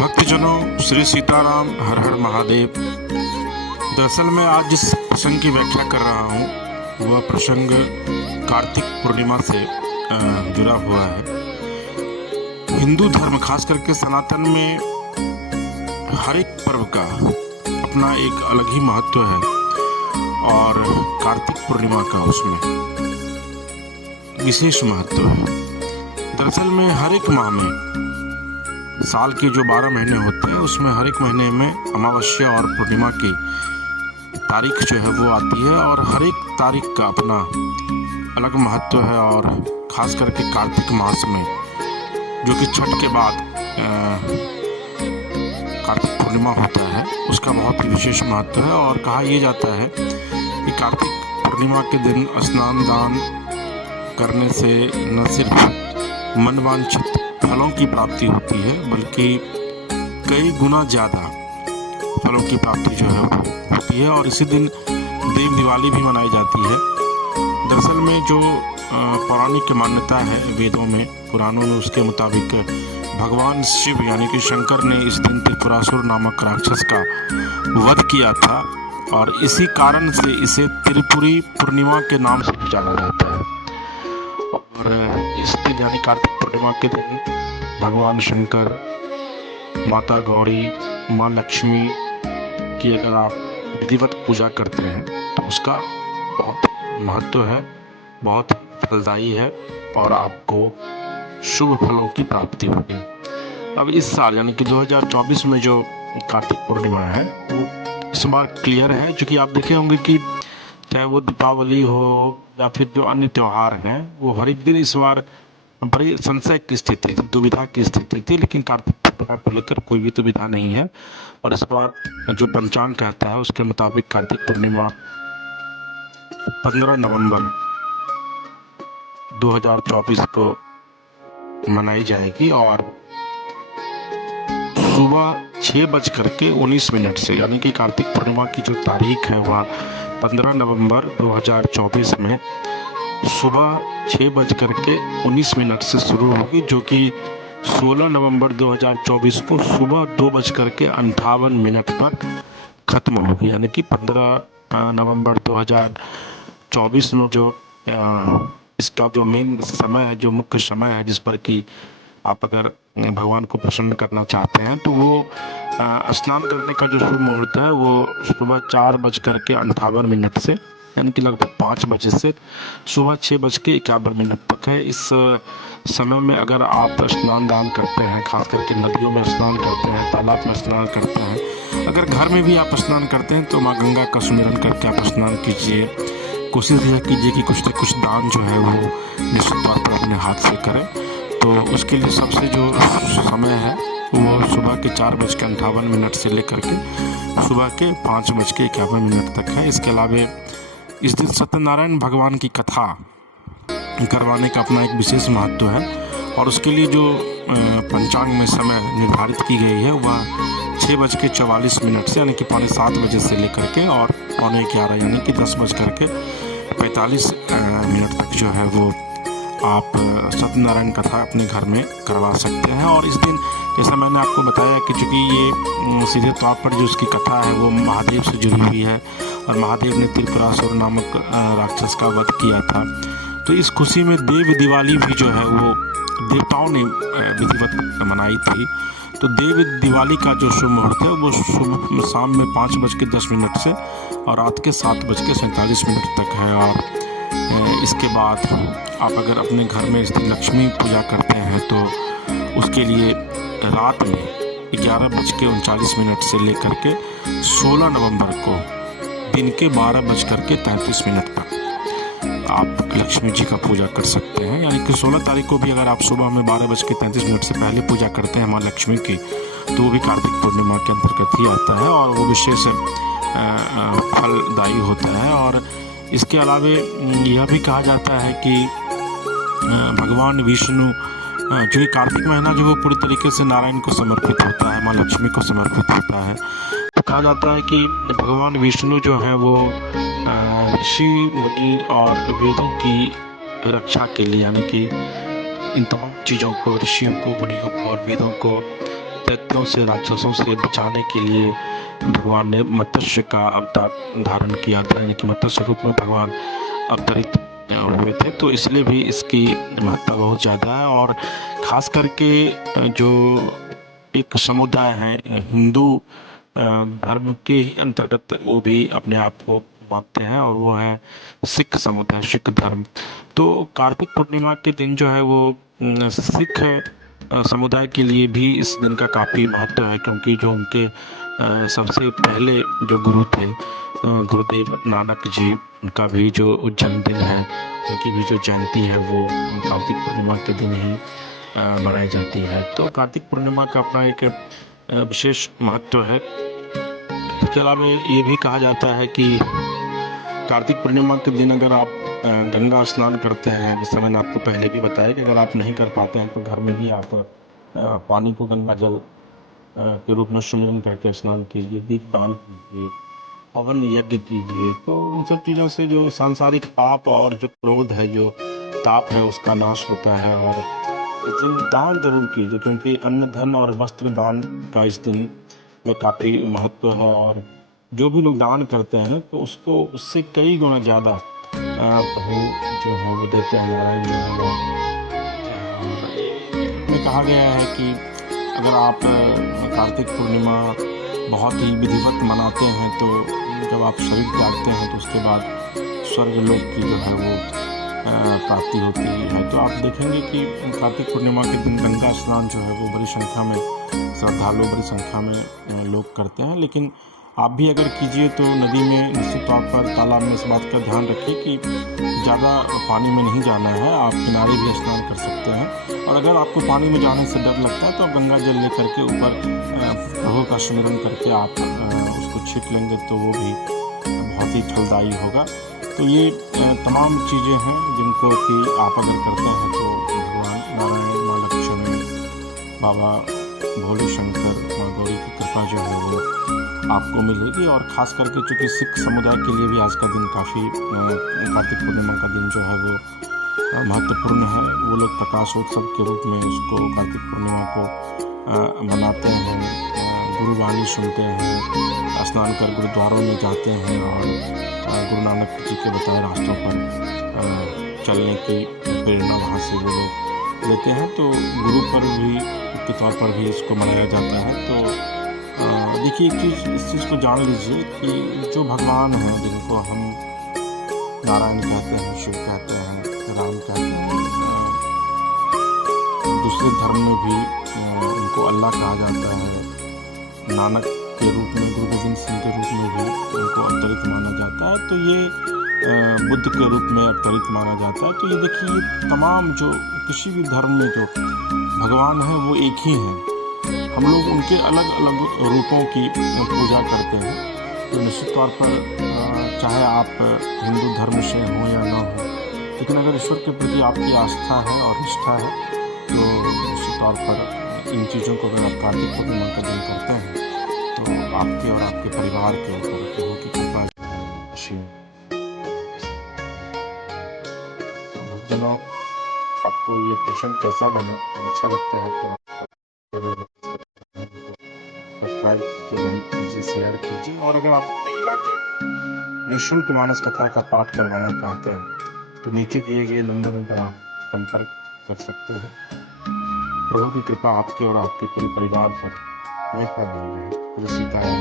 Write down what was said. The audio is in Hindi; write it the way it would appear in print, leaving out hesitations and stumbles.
भक्तजनों, श्री सीताराम, हर हर महादेव। दरअसल मैं आज जिस प्रसंग की व्याख्या कर रहा हूँ वह प्रसंग कार्तिक पूर्णिमा से जुड़ा हुआ है। हिंदू धर्म खास करके सनातन में हर एक पर्व का अपना एक अलग ही महत्व है और कार्तिक पूर्णिमा का उसमें विशेष महत्व है। दरअसल में हर एक माह में साल के जो 12 महीने होते हैं उसमें हर एक महीने में अमावस्या और पूर्णिमा की तारीख जो है वो आती है और हर एक तारीख का अपना अलग महत्व है। और ख़ास करके कार्तिक मास में जो कि छठ के बाद कार्तिक पूर्णिमा होता है उसका बहुत ही विशेष महत्व है। और कहा यह जाता है कि कार्तिक पूर्णिमा के दिन स्नान दान करने से न सिर्फ मनवांछित फलों की प्राप्ति होती है बल्कि कई गुना ज़्यादा फलों की प्राप्ति जो है वो होती है। और इसी दिन देव दिवाली भी मनाई जाती है। दरअसल में जो पौराणिक मान्यता है वेदों में, पुराणों में, उसके मुताबिक भगवान शिव यानी कि शंकर ने इस दिन त्रिपुरासुर नामक राक्षस का वध किया था और इसी कारण से इसे त्रिपुरी पूर्णिमा के नाम से जाना जाता है। और इस दिन यानी कार्तिक पूर्णिमा के दिन भगवान शंकर, माता गौरी, माँ लक्ष्मी की अगर आप विधिवत पूजा करते हैं तो उसका बहुत महत्व है, बहुत फलदायी है और आपको शुभ फलों की प्राप्ति होगी। अब इस साल यानी कि 2024 में जो कार्तिक पूर्णिमा है वो इस बार क्लियर है, क्योंकि आप देखे होंगे कि चाहे वो दीपावली हो या फिर जो अन्य त्यौहार हैं वो हर एक दिन इस बार बड़ी संशय की स्थिति थी, दुविधा की स्थिति थी, लेकिन कार्तिक पूर्णिमा को लेकर कोई भी दुविधा नहीं है। और इस बार जो पंचांग कहता है उसके मुताबिक कार्तिक पूर्णिमा 15 नवंबर 2024 को मनाई जाएगी और सुबह 6:19 से, यानी कि कार्तिक पूर्णिमा की जो तारीख है वह 15 नवंबर 2024 में सुबह 6:19 से शुरू होगी, जो कि 16 नवंबर 2024 को सुबह 2:58 पर ख़त्म होगी। यानी कि 15 नवंबर 2024 में जो इसका जो मेन समय है, जो मुख्य समय है जिस पर कि आप अगर भगवान को प्रसन्न करना चाहते हैं तो वो स्नान करने का जो शुभ मुहूर्त है वो सुबह 4:58 से यानी कि लगभग 5 बजे से सुबह 6:51 तक है। इस समय में अगर आप स्नान दान करते हैं, खास करके नदियों में स्नान करते हैं, तालाब में स्नान करते हैं, अगर घर में भी आप स्नान करते हैं तो माँ गंगा का सुमिरन करके आप स्नान कीजिए। कोशिश यह कीजिए कि कुछ न कुछ दान जो है वो निश्चित तौर पर अपने हाथ से करें। तो उसके लिए सबसे जो समय है वो सुबह के 4:58 से लेकर के सुबह के 5:51 तक है। इसके अलावा इस दिन सत्यनारायण भगवान की कथा करवाने का अपना एक विशेष महत्व है और उसके लिए जो पंचांग में समय निर्धारित की गई है वह 6:44 से यानी कि 7:15 से लेकर के और 11:15 यानी कि 10:45 तक जो है वो आप सत्यनारायण कथा अपने घर में करवा सकते हैं। और इस दिन जैसा मैंने आपको बताया कि चूँकि ये सीधे तौर पर जो उसकी कथा है वो महादेव से जुड़ी हुई है और महादेव ने त्रिपुरासुर नामक राक्षस का वध किया था, तो इस खुशी में देव दिवाली भी जो है वो देवताओं ने विधिवत मनाई थी। तो देव दिवाली का जो शुभ मुहूर्त है वो सुबह शाम में 5:10 से और रात के 7:47 तक है। और इसके बाद आप अगर अपने घर में इस दिन लक्ष्मी पूजा करते हैं तो उसके लिए रात में 11:39 से लेकर के 16 नवंबर को दिन के 12:33 तक आप लक्ष्मी जी का पूजा कर सकते हैं। यानी कि 16 तारीख को भी अगर आप सुबह में 12:33 से पहले पूजा करते हैं माँ लक्ष्मी की तो वो भी कार्तिक पूर्णिमा के अंतर्गत ही आता है और वो विशेष फलदायी होता है। और इसके अलावा यह भी कहा जाता है कि भगवान विष्णु जो कार्तिक महीना जो वो पूरी तरीके से नारायण को समर्पित होता है, माँ लक्ष्मी को समर्पित होता है। तो कहा जाता है कि भगवान विष्णु जो है वो ऋषि मुनि और वेदों की रक्षा के लिए, यानी कि इन तमाम चीज़ों को, ऋषियों को, मुनियों को और वेदों को दैत्यों से, राक्षसों से बचाने के लिए भगवान ने मत्स्य का अवतार धारण किया था, यानी कि मत्स्य रूप में भगवान अवतरित हुए थे। तो इसलिए भी इसकी महत्ता बहुत ज़्यादा है। और ख़ास करके जो एक समुदाय है हिंदू धर्म के ही अंतर्गत, वो भी अपने आप को मानते हैं, और वो है सिख समुदाय, सिख धर्म। तो कार्तिक पूर्णिमा के दिन जो है वो सिख समुदाय के लिए भी इस दिन का काफ़ी महत्व है, क्योंकि जो उनके सबसे पहले जो गुरु थे गुरुदेव नानक जी, उनका भी जो जन्मदिन है, उनकी भी जो जयंती है वो कार्तिक पूर्णिमा के दिन ही मनाई जाती है। तो कार्तिक पूर्णिमा का अपना एक विशेष महत्व है। इसके अलावा ये भी कहा जाता है कि कार्तिक पूर्णिमा के दिन अगर आप गंगा स्नान करते हैं, जैसे मैंने आपको पहले भी बताया कि अगर आप नहीं कर पाते हैं तो घर में भी आप पानी को गंगा जल के रूप में सुमिरन करके स्नान कीजिए, दीपदान कीजिए, हवन यज्ञ कीजिए। तो इन सब चीज़ों से जो सांसारिक पाप और जो क्रोध है, जो ताप है, उसका नाश होता है। और इस दिन दान जरूर कीजिए, क्योंकि अन्न धन और वस्त्र दान का इस दिन में काफ़ी महत्व है। और जो भी लोग दान करते हैं तो उसको उससे कई गुना ज़्यादा प्रभु जो है वो देते हैं, नारायण जो है वो में कहा गया है कि अगर आप कार्तिक पूर्णिमा बहुत ही विधिवत मनाते हैं तो जब आप शरीर त्यागते हैं तो उसके बाद स्वर्ग लोक की जो है वो प्राप्ति होती है। तो आप देखेंगे कि कार्तिक पूर्णिमा के दिन गंगा स्नान जो है वो बड़ी संख्या में श्रद्धालु, बड़ी संख्या में लोग करते हैं। लेकिन आप भी अगर कीजिए तो नदी में निश्चित तौर पर, तालाब में इस बात का ध्यान रखिए कि ज़्यादा पानी में नहीं जाना है। आप किनारे भी स्नान कर सकते हैं। और अगर आपको पानी में जाने से डर लगता है तो आप गंगा जल लेकर के ऊपर प्रभु का सुमिरन करके आप उसको छीट लेंगे तो वो भी बहुत ही फलदायी होगा। तो ये तमाम चीज़ें हैं जिनको कि आप अगर करते हैं तो भगवान नारायण, माँ लक्ष्मी, बाबा भोले शंकर, माँ गौरी की कृपा जो है वो आपको मिलेगी। और ख़ास करके चूँकि सिख समुदाय के लिए भी आज का दिन काफ़ी, कार्तिक पूर्णिमा का दिन जो है वो महत्वपूर्ण है। वो लोग प्रकाशोत्सव के रूप में उसको, कार्तिक पूर्णिमा को मनाते हैं, गुरुवाणी सुनते हैं, स्नान कर गुरुद्वारों में जाते हैं और गुरु नानक जी के बताए रास्तों पर चलने की प्रेरणा वहाँ से वो लोग लेते हैं। तो गुरु पर्व भी के तौर पर भी इसको मनाया जाता है। तो देखिए एक चीज़, इस चीज़ को जान लीजिए कि जो भगवान हैं, जिनको हम नारायण कहते हैं, शिव कहते हैं, राम कहते हैं, दूसरे धर्म में भी उनको अल्लाह कहा जाता है, नानक के रूप में, गुरु गोविंद सिंह के रूप में भी उनको अवतरित माना जाता है। तो ये बुद्ध के रूप में अवतरित माना जाता है। तो ये देखिए तमाम जो किसी भी धर्म में जो भगवान हैं वो एक ही हैं। हम लोग उनके अलग अलग रूपों की पूजा करते हैं। तो निश्चित तौर पर चाहे आप हिंदू धर्म से हो या ना हो, लेकिन अगर ईश्वर के प्रति आपकी आस्था है और निष्ठा है तो निश्चित तौर पर इन चीज़ों को अगर आप कार्तिक पूर्णिमा का दिन करते हैं तो आपके और आपके परिवार के ऊपर प्रभु की कृपा जनों। आपको ये प्रश्न कैसा बना, अच्छा लगता है तो सब्सक्राइब कीजिए, शेयर कीजिए। और अगर आप निःशुल्क मानस कथा का पाठ करवाना चाहते हैं तो नीचे दिए गए नंबर पर आप संपर्क कर सकते हैं। प्रभु की कृपा आपके और आपके पूरे परिवार पर हमेशा बनी रहे।